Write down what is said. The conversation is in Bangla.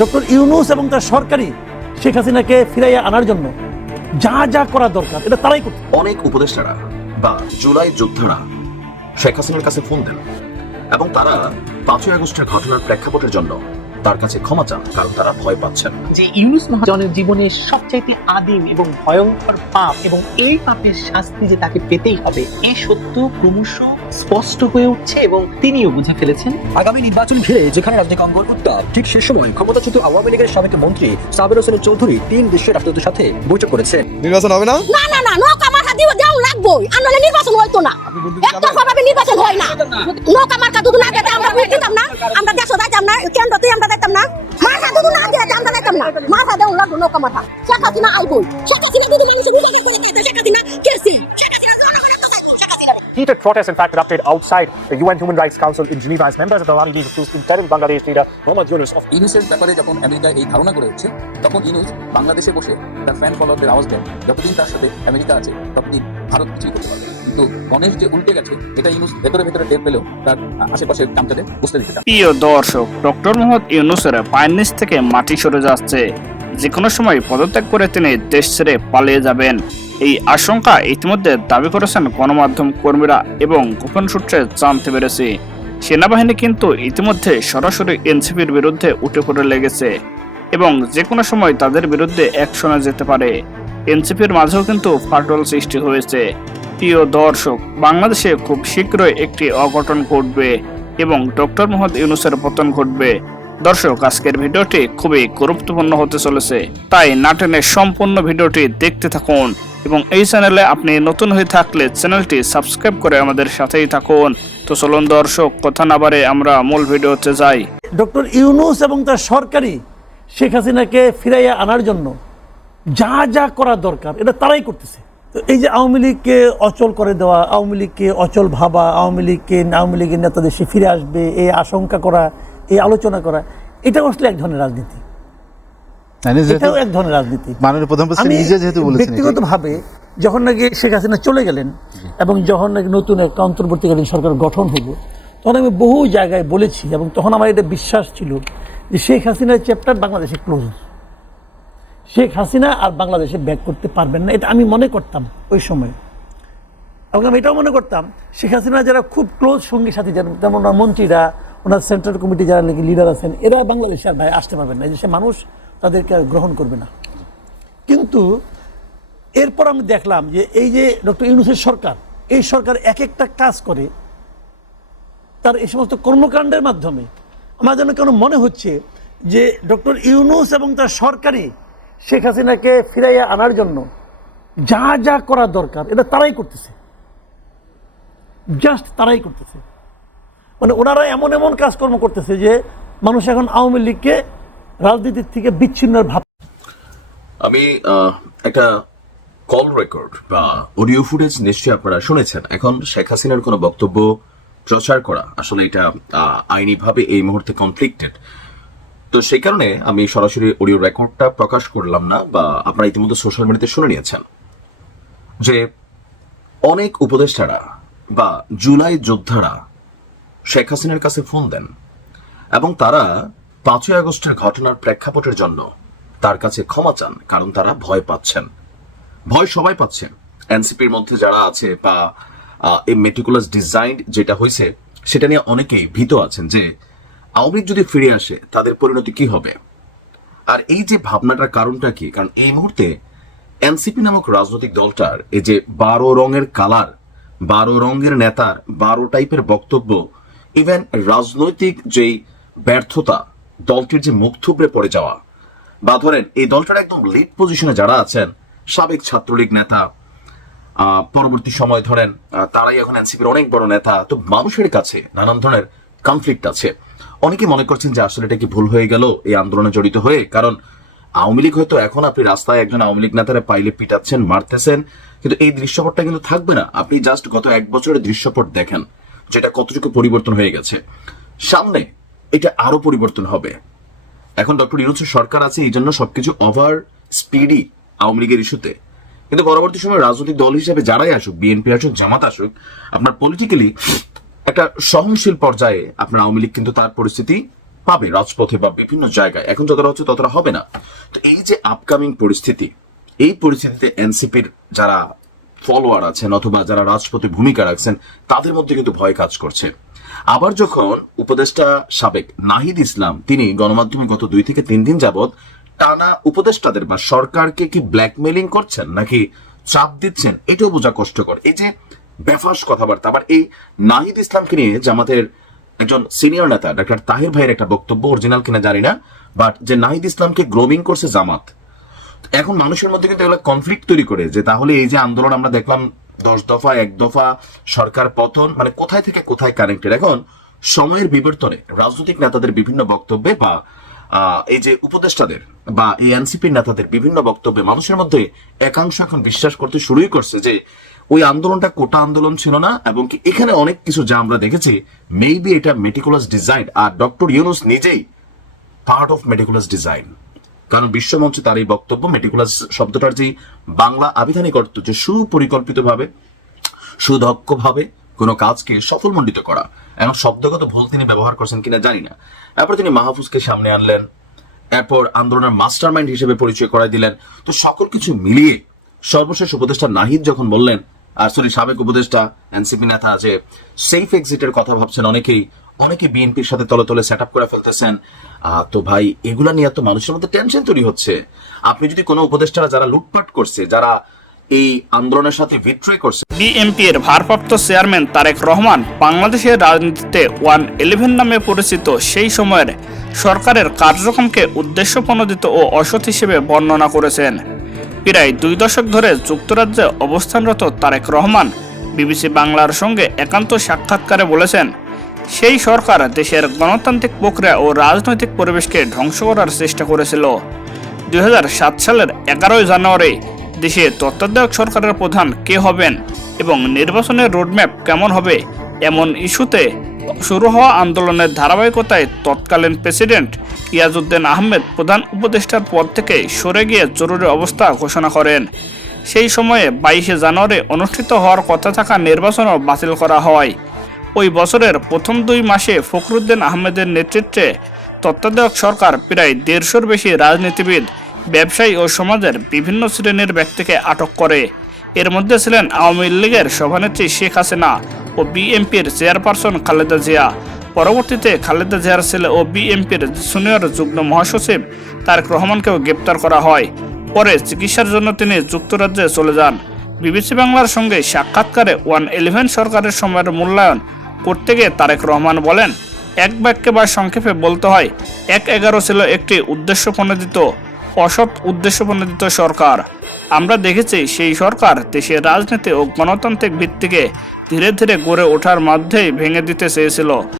ডক্টর ইউনূস এবং তার সরকারি শেখ হাসিনাকে ফিরাইয়া আনার জন্য যা যা করা দরকার এটা তারাই করতে। অনেক উপদেষ্টারা বা জুলাই যোদ্ধারা শেখ হাসিনার কাছে ফোন দেন এবং তারা 5ই আগস্টের ঘটনার প্রেক্ষাপটের জন্য তার কাছে ক্ষমা চান, কারণ তারা ভয় পাচ্ছেন যে ইউনূস মহাজনের জীবনের সবচাইতে আদিম এবং ভয়ঙ্কর পাপ, এবং এই পাপের শাস্তি যে তাকে পেতেই হবে, এই সত্য ক্রমশ স্পষ্ট হয়ে উঠছে এবং তিনিও বুঝে ফেলেছেন। আগামী নির্বাচন ঘিরে যেখানে রাজনৈতিক অঙ্গন উত্তাপ, ঠিক সে সময় ক্ষমতাচ্যুত আওয়ামী লীগের সাবেক মন্ত্রী সাবের হোসেন চৌধুরী 3 দেশের রাষ্ট্রদূতের সাথে বৈঠক করেছেন। নির্বাচন হবে না? না না না, নৌকা মার্কা দিব দেও লাগবই, আনলে নির্বাচন হইতো না। একতরফাভাবে নির্বাচন হয় না। নৌকা মার্কা দুদু না দিতে আমরা ভোট দিতাম না, আমরা দেশও যাইতাম না, কেন্দ্রতে আমরা যাইতাম না। মার্কা দুদু না দিতে আমরা যাইতাম না, মার্কা দেও লাগবো নৌকা মার্কা। শেখ হাসিনা আইবই, শেখ হাসিনা দুদু মানুষ বিভাগ করে দিতে, শেখ হাসিনা কেসি, শেখ হাসিনা জনগণের কথা কইবো, Sheikh Hasina. Heated protests, in fact, erupted outside the UN Human Rights Council in Geneva as members of the Awami League accused interim Bangladesh leader Mohammad Yunus of ইউনূসের ব্যাপারে যখন আমেরিকা এই ধারণা করে হচ্ছে, তখন ইউনূস বাংলাদেশে বসে তার ফ্যান ফলোয়ারদের আওয়াজ দেন, যতদিন তার সাথে আমেরিকা আছে ততদিন ভারত কিছুই করতে পারবে। কিন্তু গণেশ যে উল্টে গেছে, এটা ইউনূস ভেতরে ভেতরে টের পেলেও তার আশেপাশের কামটাকে বুঝতে দিতে চান। প্রিয় দর্শক, ডক্টর মোহাম্মদ ইউনূসের পায়ের নিচ থেকে মাটি সরে যাচ্ছে, যে কোনো সময় পদত্যাগ করে তিনি দেশ ছেড়ে পালিয়ে যাবেন, এই আশঙ্কা ইতিমধ্যে দাবি করেছেন গণমাধ্যম কর্মীরা এবং গোপন সূত্রে জানতে পেরেছি। সেনাবাহিনী কিন্তু ইতিমধ্যে সরাসরি এনসিপির বিরুদ্ধে উঠে পড়ে লেগেছে এবং যে কোনো সময় তাদের বিরুদ্ধে অ্যাকশনে যেতে পারে। এনসিপির মাঝেও কিন্তু ফাটল সৃষ্টি হয়েছে। প্রিয় দর্শক, বাংলাদেশে খুব শীঘ্রই একটি অঘটন ঘটবে এবং ডক্টর মোহাম্মদ ইউনূসের পতন ঘটবে। দর্শক, আজকের ভিডিওটি খুবই গুরুত্বপূর্ণ হতে চলেছে, তাই না টেনে সম্পূর্ণ ভিডিওটি দেখতে থাকুন এবং এই চ্যানেলে আপনি নতুন হয়ে থাকলে চ্যানেলটি সাবস্ক্রাইব করে আমাদের সাথেই থাকুন। তো চলুন দর্শক, কথা না বাড়ে আমরা মূল ভিডিওতে যাই। ডক্টর ইউনূস এবং তার সরকারি শেখ হাসিনাকে ফিরাইয়া আনার জন্য যা যা করা দরকার এটা তারাই করতেছে। তো এই যে আওয়ামী লীগকে অচল করে দেওয়া, আওয়ামী লীগকে অচল ভাবা, আওয়ামী লীগের নেতাদের সে ফিরে আসবে এই আশঙ্কা করা, এই আলোচনা করা, এটা আসলে এক ধরনের রাজনীতি। এটাও এক ধরনের রাজনীতি। মাননীয় প্রধানমন্ত্রী নিজে যেহেতু বলেছেন, ব্যক্তিগতভাবে যখন নাকি শেখ হাসিনা চলে গেলেন এবং যখন নাকি নতুন একটা অন্তর্বর্তীকালীন সরকার গঠন হলো, তখন আমি বহু জায়গায় বলেছি এবং তখন আমার এটা বিশ্বাস ছিল যে শেখ হাসিনার চ্যাপ্টার বাংলাদেশে ক্লোজ, শেখ হাসিনা আর বাংলাদেশে ব্যাক করতে পারবেন না, এটা আমি মনে করতাম ওই সময়। এবং আমি এটাও মনে করতাম শেখ হাসিনা যারা খুব ক্লোজ সঙ্গী সাথী, যেমন ওনার মন্ত্রীরা, ওনার সেন্ট্রাল কমিটি যারা নাকি লিডার আছেন, এরা বাংলাদেশে আর ভাই আসতে পারবেন না, এই দেশে মানুষ তাদেরকে আর গ্রহণ করবে না। কিন্তু এরপর আমি দেখলাম যে এই যে ডক্টর ইউনূসের সরকার, এই সরকার এক একটা কাজ করে, তার এই সমস্ত কর্মকাণ্ডের মাধ্যমে আমার যেন কেন মনে হচ্ছে যে ডক্টর ইউনূস এবং তার সরকারি শেখ হাসিনাকে ফিরাইয়া আনার জন্য যা যা করা দরকার এটা তারাই করতেছে, জাস্ট তারাই করতেছে। মানে ওনারা এমন এমন কাজকর্ম করতেছে যে মানুষ এখন আওয়ামী লীগকে রাজনীতির থেকে বিচ্ছিন্নের ভাব। আমি একটা কল রেকর্ড বা অডিও ফুটেজ নিশ্চয়ই আপনারা শুনেছেন। এখন শেখ হাসিনার কোনো বক্তব্য প্রচার করা আসলে এটা আইনিভাবে এই মুহূর্তে কনফ্লিক্টেড, তো সেই কারণে আমি সরাসরি অডিও রেকর্ডটা প্রকাশ করলাম না, বা আপনারা ইতিমধ্যে সোশ্যাল মিডিয়াতে শুনে নিয়েছেন যে অনেক উপদেষ্টারা বা জুলাই যোদ্ধারা শেখ হাসিনার কাছে ফোন দেন এবং তারা 5ই আগস্টের ঘটনার প্রেক্ষাপটের জন্য তার কাছে ক্ষমা চান, কারণ তারা ভয় পাচ্ছেন। ভয় সবাই পাচ্ছেন, এনসিপির মধ্যে যারা আছে বা এই মেটিকুলাস ডিজাইন যেটা হয়েছে সেটা নিয়ে অনেকেই ভীত আছেন যে আওয়ামী লীগ যদি ফিরে আসে তাদের পরিণতি কি হবে। আর এই যে ভাবনাটার কারণটা কি, কারণ এই মুহূর্তে এনসিপি নামক রাজনৈতিক দলটার এই যে 12 রঙের কালার, 12 রঙের নেতার 12 টাইপের বক্তব্য, ইভেন রাজনৈতিক যেই ব্যর্থতা, দলটির যে মুখ থুবড়ে পড়ে যাওয়া, বা ধরেন এই দলটার একদম লিড পজিশনে যারা আছেন, সাবেক ছাত্রলীগ নেতা, পরবর্তী সময় ধরেন তারাই এখন এনসিপির অনেক বড় নেতা, তো মানুষের কাছে নানান ধরনের কনফ্লিক্ট আছে। অনেকে মনে করছেন যে আসলে এটা কি ভুল হয়ে গেল এই আন্দোলনে জড়িত হয়ে, কারণ আওয়ামী লীগ হয়তো এখন আপনি রাস্তায় একজন আওয়ামী লীগ নেতারে পাইলে পিটাচ্ছেন, মারতেছেন, কিন্তু এই দৃশ্যপটটা কিন্তু থাকবে না। আপনি জাস্ট গত 1 বছরের দৃশ্যপট দেখেন যেটা কতটুকু পরিবর্তন হয়ে গেছে, সামনে এটা আরো পরিবর্তন হবে। এখন ডক্টর ইউনূসের সরকার আছে, এই জন্য সবকিছু ওভার স্পিডি আওয়ামী লীগের ইস্যুতে, কিন্তু পরবর্তী সময় রাজনৈতিক দল হিসেবে যারাই আসুক, বিএনপি আসুক, জামাত আসুক, আপনার পলিটিক্যালি একটা সহনশীল পর্যায়ে আপনার আওয়ামী লীগ কিন্তু তার পরিস্থিতি পাবে রাজপথে বা বিভিন্ন জায়গায়, এখন যতটা হচ্ছে ততটা হবে না। তো এই যে আপকামিং পরিস্থিতি, এই পরিস্থিতিতে এনসিপির যারা ফলোয়ার আছেন অথবা যারা রাজপথে ভূমিকা রাখছেন তাদের মধ্যে কিন্তু ভয় কাজ করছে। আবার যখন উপদেষ্টা সাবেক নাহিদ ইসলাম তিনি গণমাধ্যমে গত 2 থেকে 3 দিন যাবৎ টানা উপদেষ্টাদের বা সরকারকে কি ব্ল্যাকমেলিং করছেন নাকি চাপ দিচ্ছেন, এটাও বোঝা কষ্টকর। এই যে বেফাস কথাবার্তা। আবার এই নাহিদ ইসলামকে নিয়ে জামাতের একজন সিনিয়র নেতা ডক্টর তাহির ভাইয়ের একটা বক্তব্য, অরিজিনাল কিনা জানি না, বাট যে নাহিদ ইসলামকে গ্রোমিং করছে জামাত, এখন মানুষের মধ্যে কিন্তু এগুলো কনফ্লিক্ট তৈরি করে যে তাহলে এই যে আন্দোলন আমরা দেখলাম 10 দফা 1 দফা সরকার পতন, মানে কোথায় থেকে কোথায় কানেক্টেড। এখন সময়ের বিবর্তনে রাজনৈতিক নেতাদের বিভিন্ন বক্তব্যে বা এই যে উপদেষ্টাদের বা এই এনসিপির নেতাদের বিভিন্ন বক্তব্যে মানুষের মধ্যে একাংশ এখন বিশ্বাস করতে শুরুই করছে যে ওই আন্দোলনটা কোটা আন্দোলন ছিল না, এবং কি এখানে অনেক কিছু যা আমরা দেখেছি মেবি এটা মেটিকুলাস ডিজাইন, আর ডক্টর ইউনূস নিজেই পার্ট অফ মেটিকুলাস ডিজাইন। কারণ বিশ্বমঞ্চে তার এই বক্তব্য, মেটিকুলাস শব্দটার যে বাংলা আবিধানিক অর্থ যে সুপরিকল্পিতভাবে সুদক্ষভাবে কোনো কাজকে সফলমণ্ডিত করা। এখন শব্দগত ভুল তিনি ব্যবহার করছেন কিনা জানি না। এরপর তিনি মাহফুজকে সামনে আনলেন, এরপর আন্দোলনের মাস্টারমাইন্ড হিসেবে পরিচয় করাই দিলেন। তো সকল কিছু মিলিয়ে সর্বশেষ উপদেষ্টা নাহিদ যখন বললেন, আর সাবেক উপদেষ্টা এনসিপি নেতা যে সেফ এক্সিটের কথা ভাবছেন অনেকে বিএনপির সাথে তলে তলে সেট আপ করে ফেলতেছেন, তো ভাই এগুলা নিয়ে তো মানুষের মধ্যে টেনশন তৈরি হচ্ছে। আপনি যদি কোনো উপদেষ্টারা যারা লুটপাট করছে, যারা এই আন্দোলনের সাথে বিট্রে করছে। বিএনপির ভারপ্রাপ্ত চেয়ারম্যান তারেক রহমান বাংলাদেশের রাজনীতিতে 111 নামে পরিচিত সেই সময়ের সরকারের কার্যক্রমকে উদ্দেশ্যপ্রণোদিত ও অসৎ হিসেবে বর্ণনা করেছেন। প্রায় 2 দশক ধরে যুক্তরাজ্যে অবস্থানরত তারেক রহমান বিবিসি বাংলার সঙ্গে একান্ত সাক্ষাৎকারে বলেছেন, সেই সরকার দেশের গণতান্ত্রিক প্রক্রিয়া ও রাজনৈতিক পরিবেশকে ধ্বংস করার চেষ্টা করেছিল। 2007 সালের 11 জানুয়ারি দেশে তত্ত্বাবধায়ক সরকারের প্রধান কে হবেন এবং নির্বাচনের রোডম্যাপ কেমন হবে, এমন ইস্যুতে শুরু হওয়া আন্দোলনের ধারাবাহিকতায় তৎকালীন প্রেসিডেন্ট ইয়াজউদ্দিন আহমেদ প্রধান উপদেষ্টার পদ থেকে সরে গিয়ে জরুরি অবস্থা ঘোষণা করেন। সেই সময়ে 22 জানুয়ারি অনুষ্ঠিত হওয়ার কথা থাকা নির্বাচনও বাতিল করা হয়। ওই বছরের প্রথম 2 মাসে ফখরুদ্দিন আহমেদের নেতৃত্বে তত্ত্বাবধায়ক সরকার প্রায় 150-র বেশি রাজনীতিবিদ, ব্যবসায়ী ও সমাজের বিভিন্ন শ্রেণীর ব্যক্তিকে আটক করে। এর মধ্যে ছিলেন আওয়ামী লীগের সভানেত্রী শেখ হাসিনা ও বিএনপির চেয়ারপারসন খালেদা জিয়া। পরবর্তীতে খালেদা জিয়ার ছেলে ও বিএনপির সিনিয়র যুগ্ম মহাসচিব তারেক রহমানকেও গ্রেপ্তার করা হয়। পরে চিকিৎসার জন্য তিনি যুক্তরাজ্যে চলে যান। বিবিসি বাংলার সঙ্গে সাক্ষাৎকারে 111 সরকারের সময়ের মূল্যায়ন করতে গিয়ে তারেক রহমান বলেন, এক বাক্যে বা সংক্ষেপে বলতে হয় 1-11 ছিল একটি উদ্দেশ্যপ্রণোদিত অসৎ উদ্দেশ্যপ্রণোদিত সরকার। আমরা দেখেছি সেই সরকার দেশের রাজনীতি ও গণতান্ত্রিক ভিত্তিকে ধীরে ধীরে গড়ে ওঠার মধ্যেই ভেঙে দিতে চেয়েছিল।